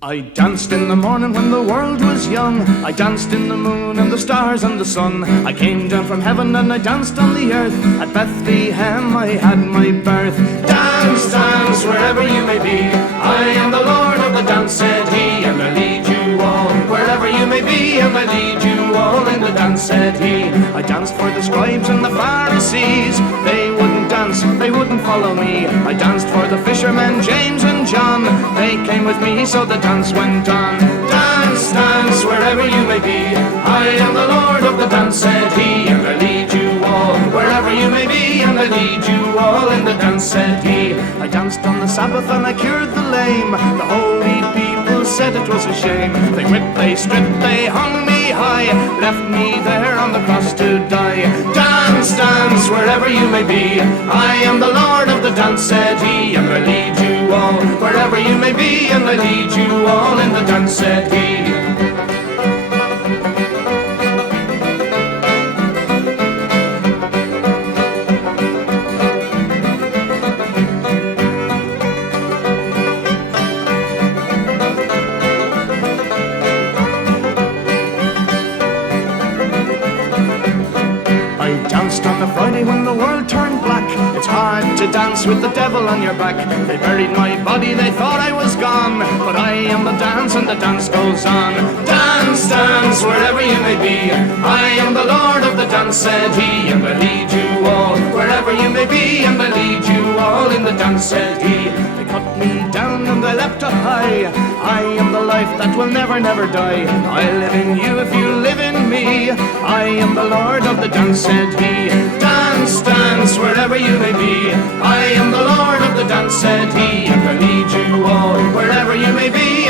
I danced in the morning when the world was young. I danced in the moon and the stars and the sun. I came down from heaven and I danced on the earth. At Bethlehem I had my birth. Dance, dance, wherever you may be. I am the Lord of the dance, said he, and I lead you all wherever you may be, and I lead you all in the dance, said he. I danced for the scribes and the Pharisees. They wouldn't dance, they wouldn't follow me. I danced for the fishermen, James and John. They came with me, so the dance went on. Dance, dance, wherever you may be. I am the Lord of the dance, said he, and I lead you all wherever you may be, and I lead you all in the dance, said he. I danced on the Sabbath and I cured the lame. The holy people said it was a shame. They whipped, they stripped, they hung me high, left me there on the cross to die. Dance, dance, wherever you may be. I am the Lord of the dance, said he, and I lead you all wherever you may be, and I lead you all in the dance, said he. I danced on the Friday when the world turned black. It's hard to dance with the devil on your back. They buried my body, they thought I was gone, but I am the dance and the dance goes on. Dance, dance, wherever you may be. I am the Lord of the dance, said he, and I lead you all wherever you may be, and I lead you all in the dance, said he. They cut me down and I leapt up high. I am the life that will never, never die. I live in you if you live in me. I am the Lord of the dance, said he. Dance, dance, wherever you may be. I am the Lord of the dance, said he, and I lead you all wherever you may be,